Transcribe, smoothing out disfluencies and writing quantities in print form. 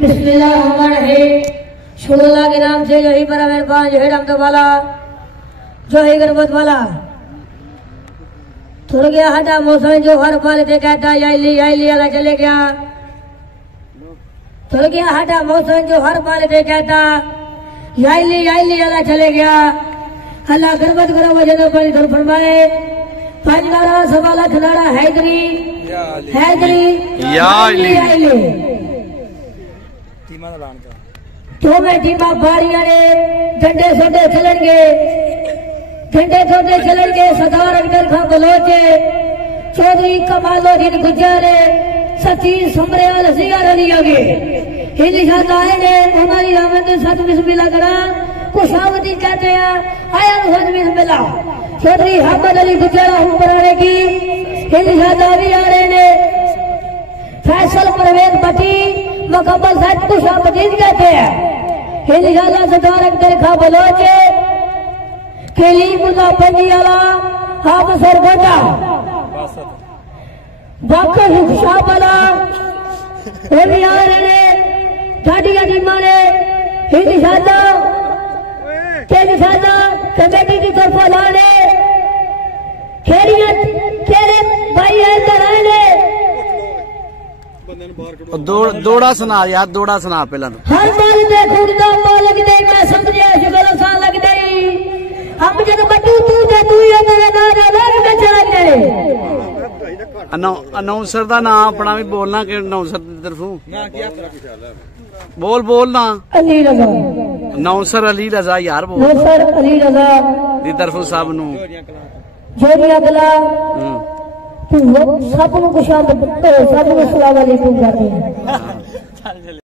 बिस्मिल्लाहिर्रहमानिर्रहीम। शुरुल्लाह के नाम से जो ही बड़ा मेहरबान जो है रहमत वाला जो है गरबत वाला थोड़ गया हटा मौसम जो हर पल से कहता आइली अल्लाह चले गया। थोड़ गया हटा मौसम जो हर पल से कहता आइली अल्लाह चले गया। अल्लाह गरबत करो वजह पर इधर फरमाए पांच नारा सवा लाख नारा हैदरी तो मैं टीमा बारिया ने झंडे छोटे चलेंगे सरदार अकबर खां बलोचे चौधरी कमालुद्दीन गुज्जर सची सुमरियाल सियार अली आगे हिंदी शब्द आएंगे हमारी आमद सत बिस्मिल्लाह करा खुशामदी कहते हैं आया सत बिस्मिल्लाह चौधरी अहमद अली गुज्जर हम पराने की हिंदी शब्द भी आ रहे ने फैसल परवेज भट्टी मुकम्मल सच खुशामदी कहते हैं हिंदी शब्द सरदार अकबर खां बलोचे कलीमुल्लाह पंजीवाला आप सरगोटा बाकर शाहबाला और यार ने ठाडिया टीमा ने हिंदी शादा कमेटी की तरफ लाने खेड़िया खेड़े भाई इधर आए ने दौड़ा सुना यार दौड़ा सुना पहला हर बाल दे खुदा मालिक दे मैं समझिया शुगर सा लग गई हम जब बटू तू ये तेरे नारे लग के चला गए। अनाउंसर का नाम अपना भी बोलना कि अनाउंसर की तरफों बोल ना अली रजा अनाउंसर अली रजा यार बोल अली रजा दी तरफों सब नु जोड़ी अगला तू सब नु खुशामद सब नु अस्सलाम वालेकुम कहते हैं।